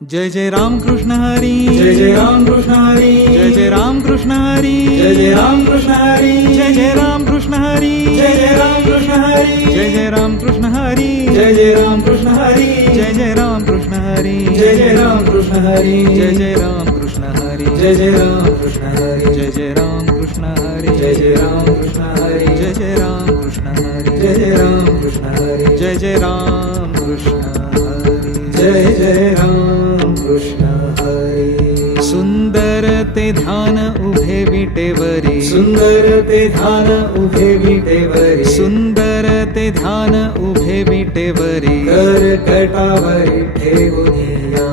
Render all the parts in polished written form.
जय जय राम कृष्ण हरी, जय जय राम कृष्ण हरी, जय जय राम कृष्ण हरी, जय जय राम कृष्ण हरी, जय जय राम कृष्ण हरी, जय जय राम कृष्ण हरी, जय जय राम कृष्ण हरी, जय जय राम कृष्ण हरी, जय जय राम कृष्ण हरी, जय जय राम कृष्ण हरी, जय जय राम कृष्ण हरी, जय जय राम कृष्ण हरी, जय जय राम कृष्ण हरी, जय जय राम कृष्ण हरी, जय जय राम कृष्ण हरी, जय जय राम कृष्ण हरी, जय जय राम कृष्ण हरी, जय जय राम कृष्ण हरी. सुंदर ते ध्यान उभे विटेवरी, सुंदर ते ध्यान उभे विटेवरी, सुंदर ते ध्यान उभे विटेवरी, कर कटावरी ठेवूनिया,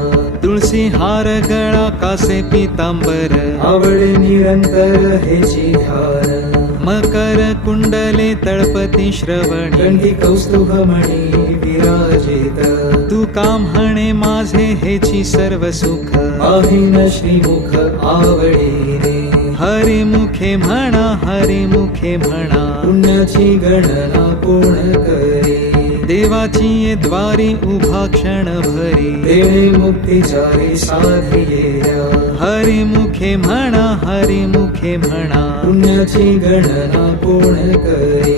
तुळसी हार गळा कासे पितांबर, आवड निरंतर हेची ध्यान, मकर कुंडले तळपती श्रवणी, कंठी कौस्तुभमणी विराजित, तू का म्हणे माझे हेची सर्व सुख, पाहिन श्रीमुख आवडीने, हरी मुखे म्हणा, हरी मुखे म्हणा, पुण्याची गणना कोण करी, देवाची ये द्वारी उभा क्षण भरी, देणे मुक्तीचारी साधिलेल्या, हरी मुखे म्हणा, हरी मुखे म्हणा, पुण्याची गणना कोण करी,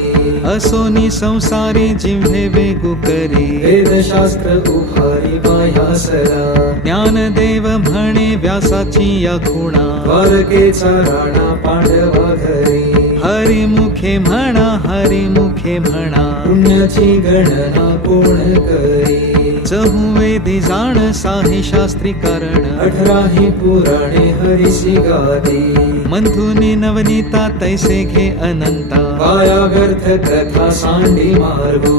असोनी संसारी जिव्हे वेगू करी, वेदशास्त्र उभारी बाह्यासरा, ज्ञानदेव म्हणे व्यासाची या खुणा, द्वारकेचा राणा पांडवा घरी, हरी मुखे म्हणा, हरी मुखे म्हणा, पुण्याची गणना कोण करी, चहुवेदी जाण साही शास्त्री कारण, 18 पुराणे हरिसी गादी, मंथुनी नवनीता तैसे घे अनंता, वाया व्यर्थ कथा सांडी मार्गो,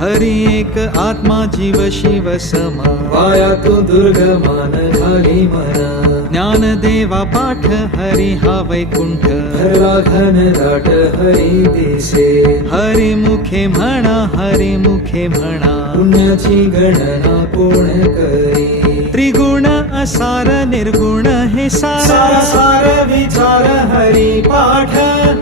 हरी एक आत्मा जीव शिव समा, वाया तू दुर्गमान घाली मना, ज्ञानदेवा पाठ हरी हा वैकुंठ, धरला घन दाट हरी दिसे, हरी मुखे म्हणा, हरी मुखे म्हणा, पुण्याची गणना कोण करी, त्रिगुण असार निर्गुण हे सार सार, सार विचार हरी पाठ,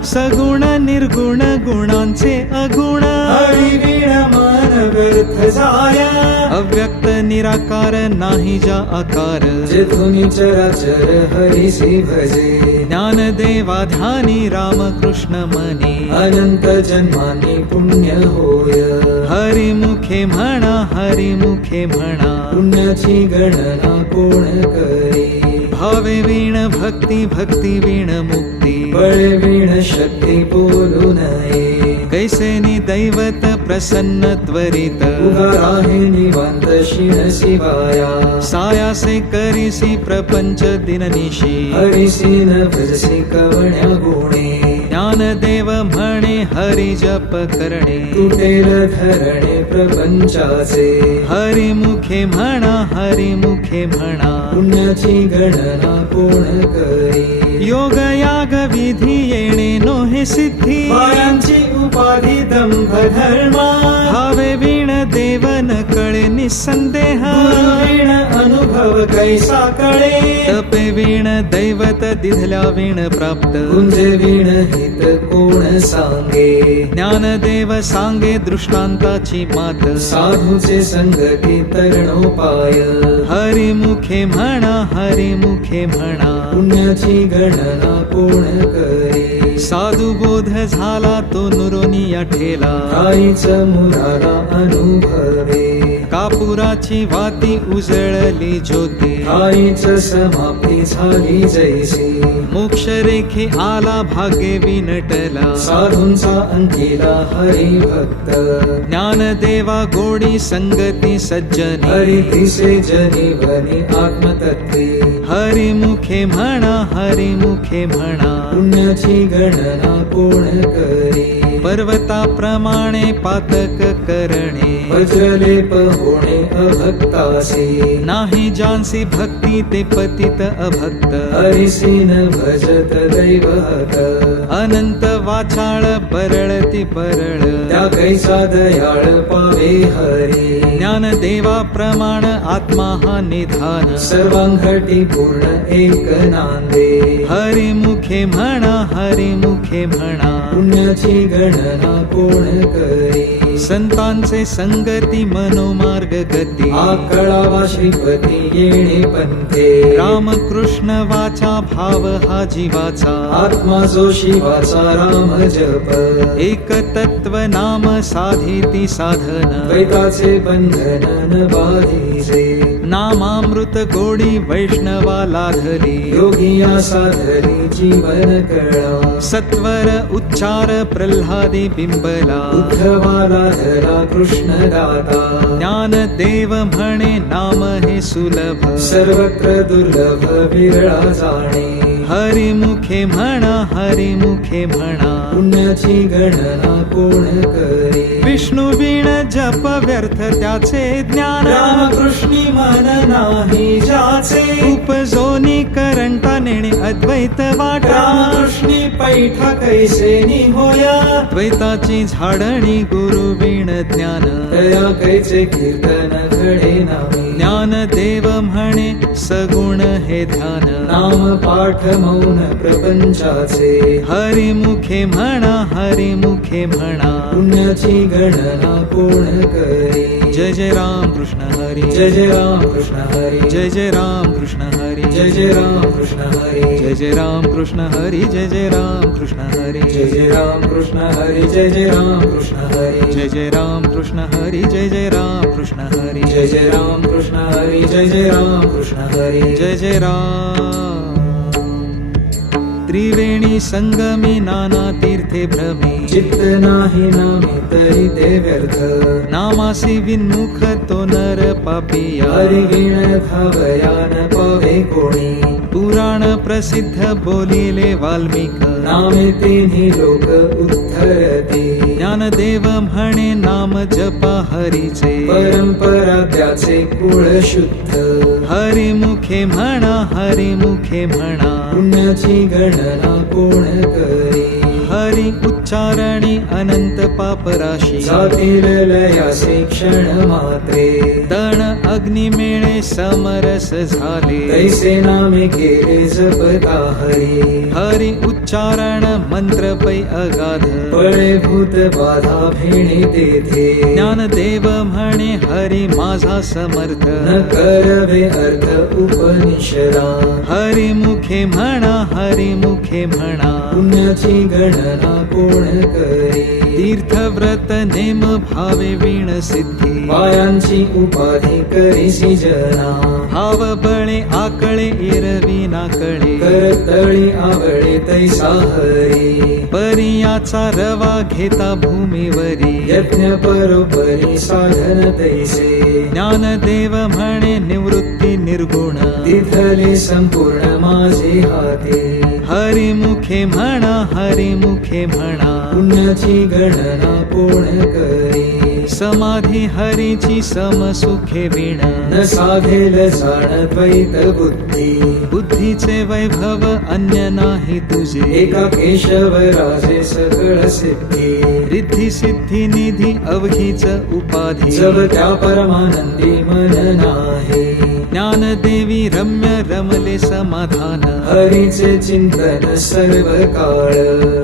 सगुण निर्गुण गुणांचे अगुण, हरी वीण मन व्यर्थ जाया, अव्यक्त निराकार नाही जा आकार, जेथुनी चराचर हरिसी भजे, ज्ञानदेवा ध्यानी रामकृष्ण मनी, अनंत जन्मानी पुण्य होय, हरी मुखे म्हणा, हरी मुखे म्हणा, पुण्याची गणना कोण करी, भावे वीण भक्ती, भक्ती वीण मुक्ती, बळे वीण शक्ती बोलू नये, कैसेनी दैवत प्रसन्न त्वरित, उगा राहे निवांत शिण शिवाया, सायासे करीसी प्रपंच दिननिशी, हरिसी न भजसी कवण्या गुणे, ज्ञानदेव म्हणे हरी जप करणे, तुटेल धरणे प्रपंचाचे, हरी मुखे म्हणा, हरी मुखे म्हणा, पुण्याची गणना कोण करी, योग याग विधी येणे नोहे सिद्धी, मायांची उपाधी दंभ धर्मा, भावे वीण देव न कळे निसंदेह, वीण अनुभव कैसा कळे, तपे वीण दैवत दिधल्या वीण प्राप्त, गुंजे वीण हित कोण सांगे, ज्ञानदेव सांगे दृष्टांताची मात, साधूचे संगती तरणोपाय, हरी मुखे म्हणा, हरी मुखे म्हणा, पुण्याची गणना कोण करी, साधू बोध झाला तो नुरोनिया ठेला, काहीच मुराला अनुभवे, कापुराची वाती उजळली ज्योती, काहीच समाप्ती झाली जैसी, मोक्ष रेखे आला भाग्ये विनटला, साधूंचा अंकिला हरी भक्त, ज्ञानदेवा गोडी संगती सज्जनी, हरी दिसे जनी बनी आत्मतत्वे, हरी मुखे म्हणा, हरी मुखे म्हणा, पुण्याची गणना कोण करी, पर्वताप्रमाणे पातक करणे, वज्रलेप होणे अभक्तासी, नाही जानसी भक्ती ते पतित अभक्त, हरिसीन भजत दैवत, अनंत वाचाळ परळती परळ, त्या कैसा दयाळ पावे हरी, ज्ञानदेवा प्रमाण आत्मा हा निधान, सर्वांघटी पूर्ण एक नांदे, हरी मुखे म्हणा, हरी मुखे म्हणा, पुण्याची गणना कोण करी, संतांचे संगती मनोमार्ग गती आकळावा श्रीपती येणे पंथे रामकृष्ण वाचा भाव हा जीवाचा आत्मा जो शिवाचा राम जप एक तत्व नाम साधिती साधन द्वैताचे बंधन न बाधिजे नामामृत गोडी वैष्णवा लाधली योगिया साधली जीवन कळा सत्वर उच्चार प्रल्हादी बिंबला उद्धवाला धरा कृष्ण दाता ज्ञान देव म्हणे नाम हे सुलभ सर्वत्र दुर्लभ विरळा जाणे हरिमुखे म्हणा हरिमुखे म्हणा पुण्याची गणना कोण करी विष्णू वीण जप व्यर्थ त्याचे ज्ञान रामकृष्णी मन नाही ज्याचे उपजोनी करंटा नेणे अद्वैत वाटा रामकृष्णी पैठा कैसे निहोया द्वैताची झाडणी गुरु वीण ज्ञान तया कैचे कीर्तन घडे नाही ज्ञान देव म्हणे सगुण हे ध्यान नाम पाठ मौन प्रपंचाचे हरिमुखे म्हणा हरिमुखे म्हणा पुण्याची गणना कोण करी जय जय राम कृष्ण हरी जय जय राम कृष्ण हरी जय जय राम कृष्ण हरी जय जय राम कृष्ण हरी जय जय राम कृष्ण हरी जय जय राम कृष्ण हरी जय जय राम कृष्ण हरी जय जय राम कृष्ण हरी जय जय राम कृष्ण हरी जय जय राम कृष्ण हरी जय जय राम कृष्ण हरी जय जय राम कृष्ण हरी जय जय राम त्रिवेणी संगमी नाना तीर्थे भ्रमी चित्त नाही नामी तरी ते व्यर्थ नामासी विन्मुख तो नर पापिया हरी वीण धावया न पावे कोणी पुराण प्रसिद्ध बोलिले वाल्मिक नामे तिन्ही लोक उद्धरती ज्ञानदेव म्हणे नाम जपा हरीचे परंपरा त्याचे कुळ शुद्ध हरिमुखे म्हणा हरिमुखे म्हणा पुण्याची गणना कोण करी हरी उच्चारणी अनंत पापराशी जातील लयासे क्षण मात्रे तण अग्नी मेळे समरस झाले तैसे नामे केले जपता हरी हरी उच्चारण मंत्र पै अगाध पळे भूत बाधा भेणे तेथे ज्ञानदेव म्हणे हरी माझा समर्थ न करवे अर्थ उपनिषदा हरिमुखे म्हणा हरिमुखे म्हणा पुण्याची गणना कोण करी तीर्थव्रत नेम भावे वीण सिद्धी पायांची उपाधी करीसी जना भाव बळे आकळे एरवी नाकळे करतळी आवळे तैसा हरी परियाचा रवा घेता भूमीवरी यज्ञ परोपरी साधन तैसे ज्ञानदेव म्हणे निवृत्ती निर्गुण तिथले संपूर्ण माझे हाती हरिमुखे म्हणा हरिमुखे म्हणा पुण्याची गणना कोण करी समाधी हरीची समसुखे वीण न साधेल जाण द्वैत बुद्धी बुद्धीचे वैभव अन्य नाही तुझे एका केशव राजे सकळ सिद्धी रिद्धी सिद्धी निधी अवघीच उपाधी जब त्या परमानंदी मन नाही ज्ञानदेवी रम्य रमले समाधान हरीचे चिंतन सर्व काळ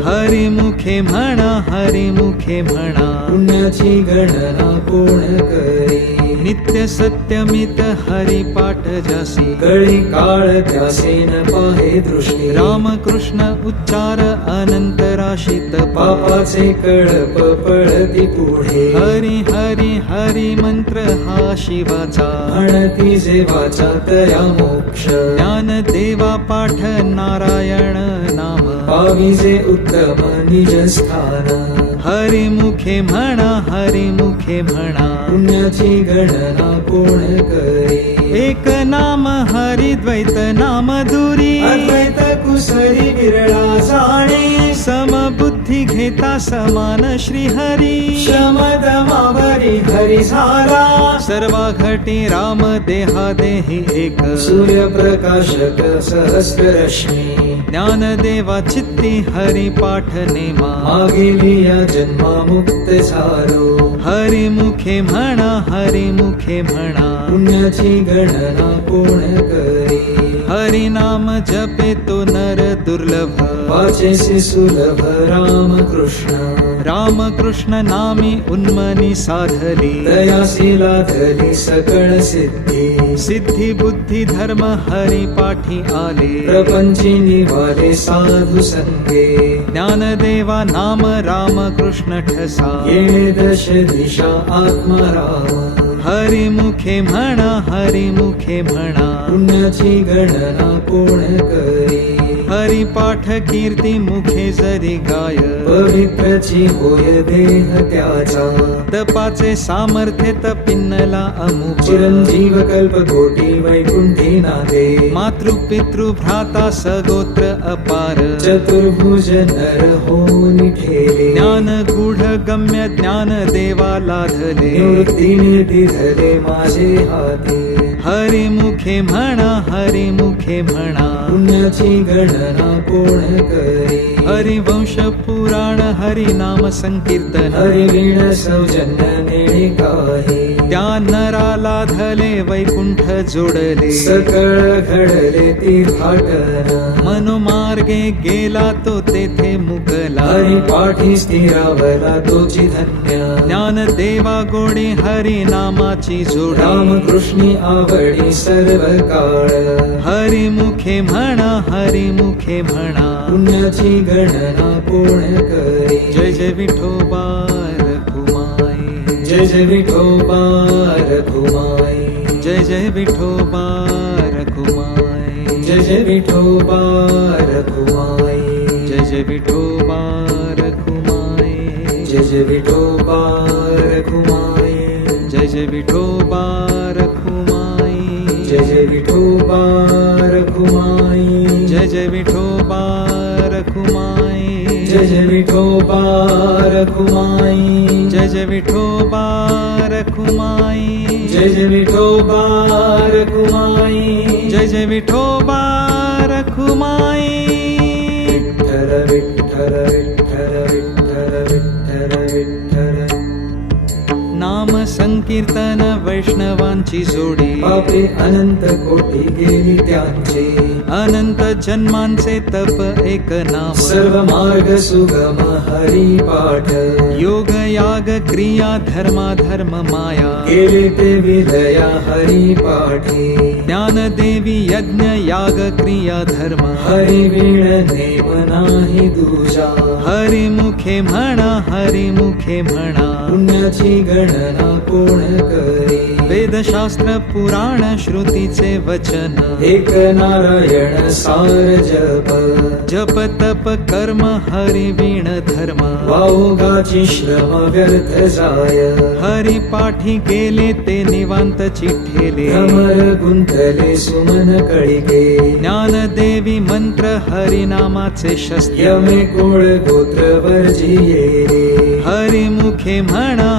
हरिमुखे म्हणा हरिमुखे म्हणा पुण्याची गणना कोण करी नित्य सत्यमित हरिपाठ जासी गळी काळ त्यासे न पाहे दृष्टी रामकृष्ण उच्चार अनंत राशीत पापाचे कळप पळती पुढे हरी हरी हरी मंत्र हा शिवाचा म्हणती जेवाचा तया मोक्ष ज्ञानदेवा पाठ नारायण नाम पाविजे उत्तम निज स्थान हरिमुखे म्हणा हरिमुखे म्हणा पुण्याची गणना कोण करी एक नाम हरी द्वैत नाम दुरी अद्वैत कुसरी विरळा जाणे समबुद्धी घेता समान श्री हरी शमदमावरी हरी झाला सर्वा घटी राम देहा देही एक सूर्यप्रकाशक सहस्र रश्मी ज्ञानदेवा चित्ती हरी पाठ नेमा मागेली या जन्मा मुक्त झालो हरिमुखे म्हणा हरिमुखे म्हणा पुण्याची गणना कोण करी हरिनाम जपे तो नर दुर्लभ वाचेसी सुलभ राम कृष्ण रामकृष्ण नामी उन्मनी साधली दयासी लाधली सकळ सिद्धी सिद्धी बुद्धी धर्म हरी पाठी आले प्रपंची निवाले साधू संगे ज्ञानदेवा नाम रामकृष्ण ठसा येणे दश दिशा आत्माराम हरिमुखे म्हणा हरिमुखे म्हणा पुण्याची गणना कोण करी हरिपाठ कीर्ती मुखे जरी गाय पवित्रची होय देह त्याचा तपाचे सामर्थ्य तपिन्नला अमुक चिरंजीव कल्पकोटी वैकुंठी नादे मातृ पितृ भ्राता सगोत्र अपार चतुर्भुज नर होऊन ठेले ज्ञान गूढ गम्य ज्ञान देवा लाधले निवृत्तीने दिधले माझे हाती हरिमुखे म्हणा हरिमुखे म्हणा पुण्याची गणना कोण करी हरिवंश पुराण हरिनाम संकीर्तन हरिवीण सौजन्य नेणे काही त्या नराला धले वैकुंठ जोडले सकळ घडले तीर्थाटन मनोमार्गे गेला तो तेथे मुकला हरिपाठी स्थिरावला तोची धन्य ज्ञान देवा गोडी हरिनामाची जोडी रामकृष्णी आवडी सर्व काळ हरिमुखे म्हणा हरिमुखे म्हणा पुण्याची गणना कोण करी जय जय विठोबा रखुमाई जय जय विठोबा रखुमाई जय जय विठोबा रखुमाई जय जय विठोबा रखुमाई जय जय विठोबा रखुमाई जय जय विठोबा रखुमाई जय जय विठोबा रखुमाई जय जय विठोबा रखुमाई जय जय विठोबा रखुमाई जय जय विठोबा रखुमाई जय जय विठोबा रखुमाई जय जय विठोबा रखुमाई जय जय विठोबा रखुमाई विठ्ठल विठ्ठल विठ्ठल विठ्ठल विठ्ठल विठ्ठल नाम संकीर्तन वैष्णवांची जोडी पापे अनंत कोटी गेली त्यांचे अनंत जन्मांचे तप एक नाम सर्व मार्ग सुगम हरी पाठ योग याग क्रिया धर्मा धर्म माया केले ते विलया हरी पाठी ज्ञान देवी यज्ञ याग क्रिया धर्म हरी वीण नेम नाही दूजा हरिमुखे म्हणा हरिमुखे म्हणा पुण्याची गणना कोण करी वेदशास्त्र पुराण श्रुतीचे वचन एक नारायण सार जप जप तप कर्म हरिवीण धर्म वाऊगाची श्रम व्यर्थ जाय हरी पाठी गेले ते निवांत चिठ्ठेले भ्रमर गुंतले सुमन कळिके ज्ञान देवी मंत्र हरिनामाचे शस्त्र यमे कोळ गोत्र वर्जिये हरिमुखे म्हणा